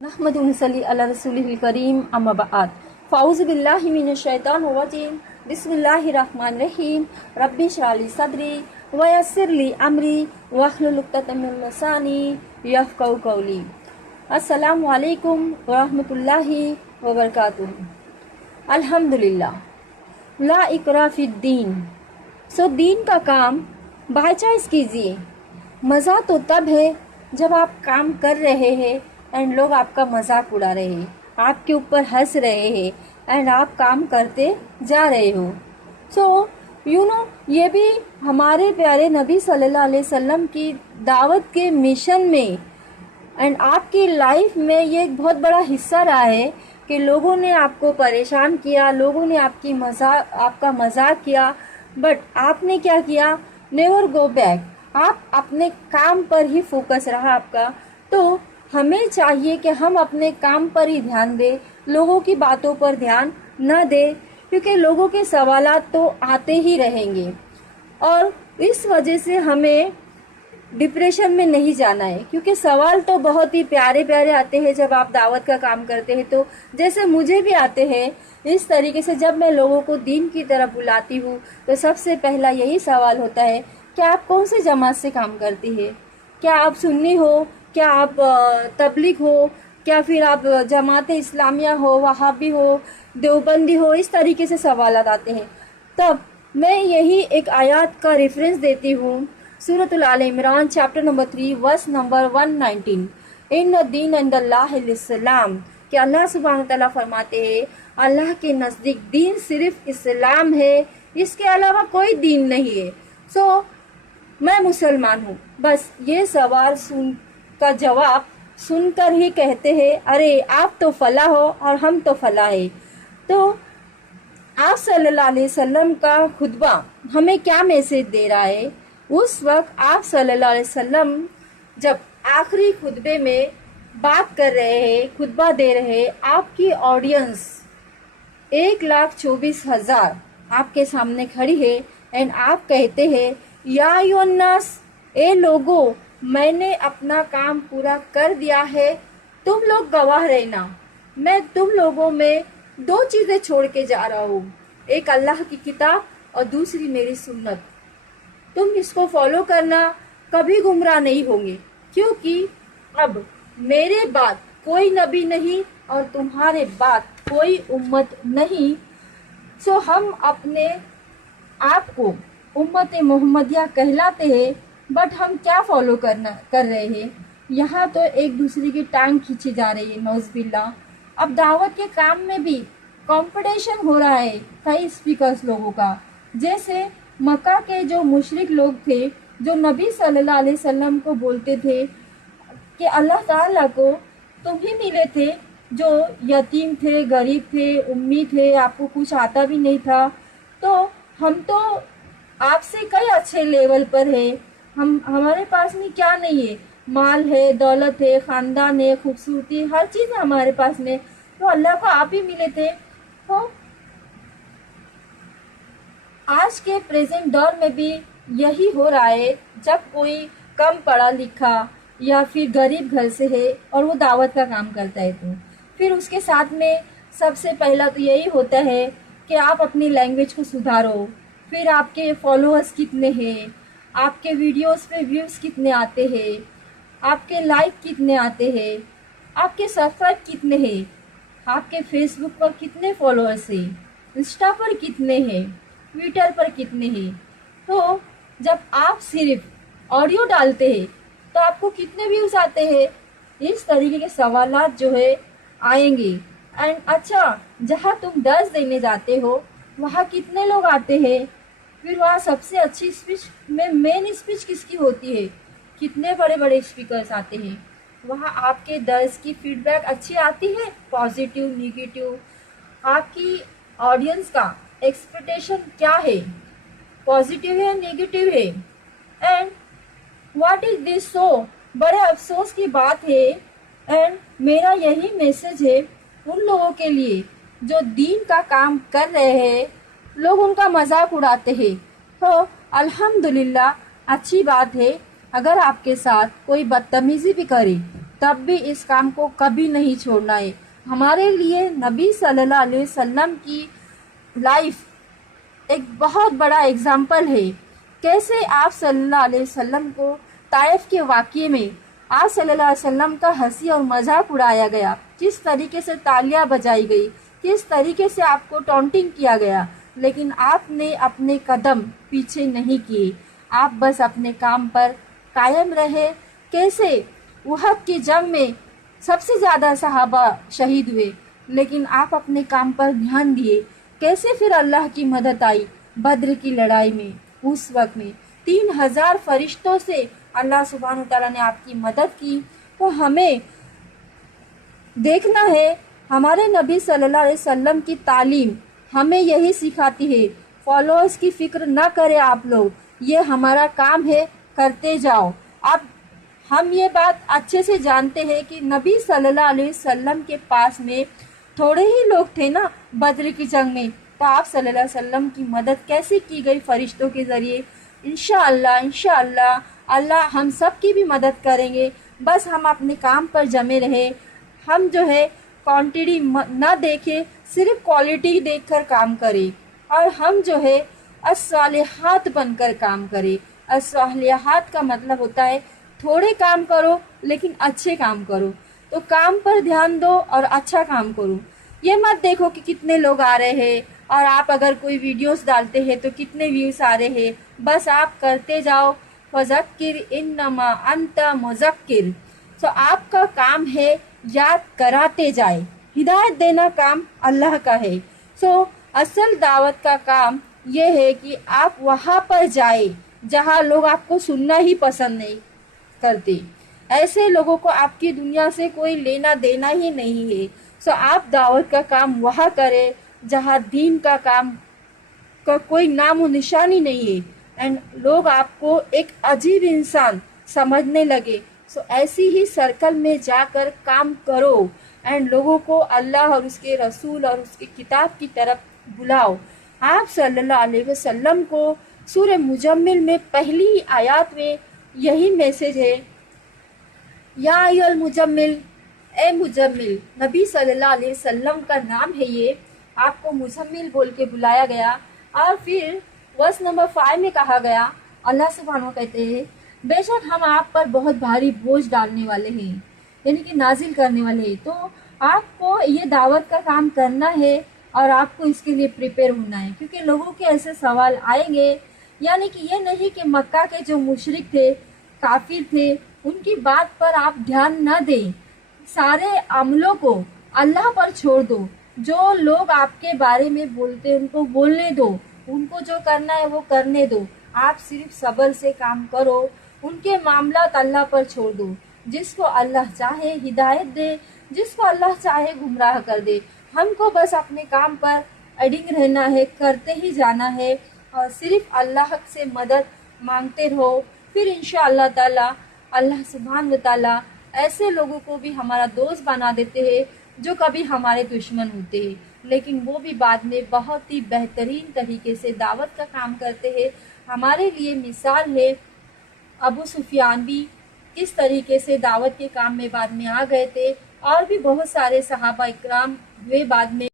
नहमदु व नसल्ली अला रसूलिल करीम अम्मा बाद फ़ाऊज़ु बिल्लाहि मिनश शैतानिर रजीम बिस्मिल्लाहिर रहमानिर रहीम रब्बि इश्रह ली सदरी व यस्सिर ली अमरी वहलुल उक़दतम मिन लिसानी यफ़क़हू क़ौली। अस्सलामु अलैकुम व रहमतुल्लाहि व बरकातुहू। अल्हम्दुलिल्लाह ला इकराह फिद्दीन। सो दीन का काम बाय चॉइस कीजिए। मज़ा तो तब है जब आप काम कर रहे हैं एंड लोग आपका मजाक उड़ा रहे हैं, आपके ऊपर हंस रहे हैं एंड आप काम करते जा रहे हो। सो ये भी हमारे प्यारे नबी सल्लल्लाहु अलैहि वसल्लम की दावत के मिशन में एंड आपकी लाइफ में ये एक बहुत बड़ा हिस्सा रहा है कि लोगों ने आपको परेशान किया, लोगों ने आपका मजाक किया, बट आपने क्या किया? Never go back. आप अपने काम पर ही फोकस रहा आपका। तो हमें चाहिए कि हम अपने काम पर ही ध्यान दें, लोगों की बातों पर ध्यान न दें, क्योंकि लोगों के सवालात तो आते ही रहेंगे और इस वजह से हमें डिप्रेशन में नहीं जाना है। क्योंकि सवाल तो बहुत ही प्यारे प्यारे आते हैं जब आप दावत का काम करते हैं, तो जैसे मुझे भी आते हैं इस तरीके से। जब मैं लोगों को दीन की तरफ बुलाती हूँ तो सबसे पहला यही सवाल होता है कि आप कौन से जमात से काम करती है? क्या आप सुन्नी हो? क्या आप तबलीग हो? क्या फिर आप जमात इस्लामिया हो, वहाबी हो, देवबंदी हो? इस तरीके से सवालात आते हैं। तब मैं यही एक आयत का रेफरेंस देती हूँ, Suratul Aal Imran chapter number 3 verse number 119। इन्न दीन इंदल्लाहिल इस्लाम, कि अल्लाह सुब्हानहू व तआला फरमाते हैं अल्लाह के नज़दीक दीन सिर्फ इस्लाम है, इसके अलावा कोई दीन नहीं है। सो मैं मुसलमान हूँ। बस ये सवाल का जवाब सुनकर ही कहते हैं अरे आप तो फला हो और हम तो फला है। तो आप सल्लल्लाहु अलैहि वसल्लम का खुतबा हमें क्या मैसेज दे रहा है? उस वक्त आप सल्लल्लाहु अलैहि वसल्लम जब आखिरी खुतबे में बात कर रहे हैं, खुतबा दे रहे हैं, आपकी ऑडियंस 1,24,000 आपके सामने खड़ी है एंड आप कहते हैं या अय्युहन्नास, ए लोगो, मैंने अपना काम पूरा कर दिया है, तुम लोग गवाह रहना। मैं तुम लोगों में दो चीजें छोड़ के जा रहा हूँ, एक अल्लाह की किताब और दूसरी मेरी सुन्नत। तुम इसको फॉलो करना, कभी गुमराह नहीं होंगे, क्योंकि अब मेरे बाद कोई नबी नहीं और तुम्हारे बाद कोई उम्मत नहीं। सो हम अपने आप को उम्मत मोहम्मदिया कहलाते हैं, बट हम क्या फॉलो कर रहे हैं? यहाँ तो एक दूसरे की टांग खींची जा रही है, नौज़बिल्लाह। अब दावत के काम में भी कंपटीशन हो रहा है कई स्पीकर्स लोगों का। जैसे मक्का के जो मुशरिक लोग थे, जो नबी सल्लल्लाहु अलैहि वसल्लम को बोलते थे कि अल्लाह ताला को तुम ही मिले थे, जो यतीम थे, गरीब थे, उम्मी थे, आपको कुछ आता भी नहीं था, तो हम तो आपसे कई अच्छे लेवल पर है, हमारे पास में क्या नहीं है? माल है, दौलत है, खानदान है, खूबसूरती, हर चीज है हमारे पास में, तो अल्लाह को आप ही मिले थे। तो आज के प्रेजेंट दौर में भी यही हो रहा है। जब कोई कम पढ़ा लिखा या फिर गरीब घर से है और वो दावत का काम करता है, तो फिर उसके साथ में सबसे पहला तो यही होता है कि आप अपनी लैंग्वेज को सुधारो। फिर आपके फॉलोअर्स कितने हैं, आपके वीडियोस पे व्यूज़ कितने आते हैं, आपके लाइक कितने आते हैं, आपके सब्सक्राइब कितने हैं, आपके फेसबुक पर कितने फॉलोअर्स हैं, इंस्टा पर कितने हैं, ट्विटर पर कितने हैं। तो जब आप सिर्फ ऑडियो डालते हैं तो आपको कितने व्यूज़ आते हैं? इस तरीके के सवालात जो है आएंगे। एंड अच्छा, जहाँ तुम 10 देने जाते हो वहाँ कितने लोग आते हैं? फिर वहाँ सबसे अच्छी स्पीच में मेन स्पीच किसकी होती है? कितने बड़े बड़े स्पीकर्स आते हैं। वहाँ आपके दर्ज की फीडबैक अच्छी आती है, पॉजिटिव, नेगेटिव। आपकी ऑडियंस का एक्सपेक्टेशन क्या है? पॉजिटिव है, नेगेटिव है? And what is this? So बड़े अफसोस की बात है। एंड मेरा यही मैसेज है उन लोगों के लिए जो दीन का काम कर रहे हैं, लोग उनका मजाक उड़ाते हैं। तो अल्हम्दुलिल्लाह अच्छी बात है, अगर आपके साथ कोई बदतमीजी भी करे तब भी इस काम को कभी नहीं छोड़ना है। हमारे लिए नबी सल्लल्लाहु अलैहि वसल्लम की लाइफ एक बहुत बड़ा एग्जाम्पल है। कैसे आप सल्लल्लाहु अलैहि वसल्लम को ताइफ के वाक़ये में आप सल्लल्लाहु अलैहि वसल्लम का हंसी और मजाक उड़ाया गया, किस तरीके से तालियां बजाई गई, किस तरीके से आपको टॉन्टिंग किया गया, लेकिन आपने अपने कदम पीछे नहीं किए, आप बस अपने काम पर कायम रहे। कैसे उहद की जंग में सबसे ज़्यादा सहाबा शहीद हुए, लेकिन आप अपने काम पर ध्यान दिए। कैसे फिर अल्लाह की मदद आई बद्र की लड़ाई में, उस वक्त में 3000 फरिश्तों से अल्लाह सुब्हानहू तआला ने आपकी मदद की। तो हमें देखना है, हमारे नबी सल्लल्लाहु अलैहि वसल्लम की तालीम हमें यही सिखाती है। फॉलोअर्स की फिक्र ना करें आप लोग, ये हमारा काम है, करते जाओ। अब हम ये बात अच्छे से जानते हैं कि नबी सल्लल्लाहु अलैहि वसल्लम के पास में थोड़े ही लोग थे ना बद्र की जंग में, तो आप सल्लल्लाहु अलैहि वसल्लम की मदद कैसे की गई फरिश्तों के ज़रिए। इंशाअल्लाह अल्लाह हम सब की भी मदद करेंगे। बस हम अपने काम पर जमे रहे, हम जो है क्वांटिटी ना देखें, सिर्फ क्वालिटी देखकर काम करें, और हम जो है अस्सालिहात बनकर काम करें। अस्सालिहात का मतलब होता है थोड़े काम करो लेकिन अच्छे काम करो। तो काम पर ध्यान दो और अच्छा काम करो। ये मत देखो कि कितने लोग आ रहे हैं और आप अगर कोई वीडियोस डालते हैं तो कितने व्यूज आ रहे हैं, बस आप करते जाओ। फज़क्किर इन्नमा अंता मुज़क्किर। तो आपका काम है याद कराते जाए, हिदायत देना काम अल्लाह का है। सो असल दावत का काम ये है कि आप वहाँ पर जाए जहाँ लोग आपको सुनना ही पसंद नहीं करते, ऐसे लोगों को आपकी दुनिया से कोई लेना देना ही नहीं है। सो आप दावत का काम वहाँ करें जहाँ दीन का काम का कोई नाम और निशानी नहीं है, एंड लोग आपको एक अजीब इंसान समझने लगे। सो ऐसी ही सर्कल में जाकर काम करो एंड लोगों को अल्लाह और उसके रसूल और उसकी किताब की तरफ बुलाओ। आप सल्लल्लाहु अलैहि वसल्लम को सूरह मुजम्मिल में पहली आयत में यही मैसेज है, या अय्युहल मुजम्मिल, ए मुजम्मिल। नबी सल्लल्लाहु अलैहि वसल्लम का नाम है ये, आपको मुजम्मिल बोल के बुलाया गया। और फिर वर्स नंबर 5 में कहा गया, अल्लाह सुब्हानहू कहते हैं, बेशक हम आप पर बहुत भारी बोझ डालने वाले हैं, यानी कि नाजिल करने वाले हैं। तो आपको ये दावत का काम करना है और आपको इसके लिए प्रिपेयर होना है, क्योंकि लोगों के ऐसे सवाल आएंगे। यानी कि ये नहीं कि मक्का के जो मुशरिक थे, काफिर थे, उनकी बात पर आप ध्यान न दें, सारे अमलों को अल्लाह पर छोड़ दो। जो लोग आपके बारे में बोलते हैं उनको बोलने दो, उनको जो करना है वो करने दो। आप सिर्फ सब्र से काम करो, उनके मामला अल्लाह पर छोड़ दो। जिसको अल्लाह चाहे हिदायत दे, जिसको अल्लाह चाहे गुमराह कर दे। हमको बस अपने काम पर अडिग रहना है, करते ही जाना है और सिर्फ अल्लाह से मदद मांगते रहो। फिर इंशाअल्लाह ताला अल्लाह सुब्हान व ताला ऐसे लोगों को भी हमारा दोस्त बना देते हैं जो कभी हमारे दुश्मन होते हैं, लेकिन वो भी बाद में बहुत ही बेहतरीन तरीके से दावत का काम करते हैं। हमारे लिए मिसाल है, अबू सुफियान भी किस तरीके से दावत के काम में बाद में आ गए थे, और भी बहुत सारे सहाबा इकराम हुए बाद में।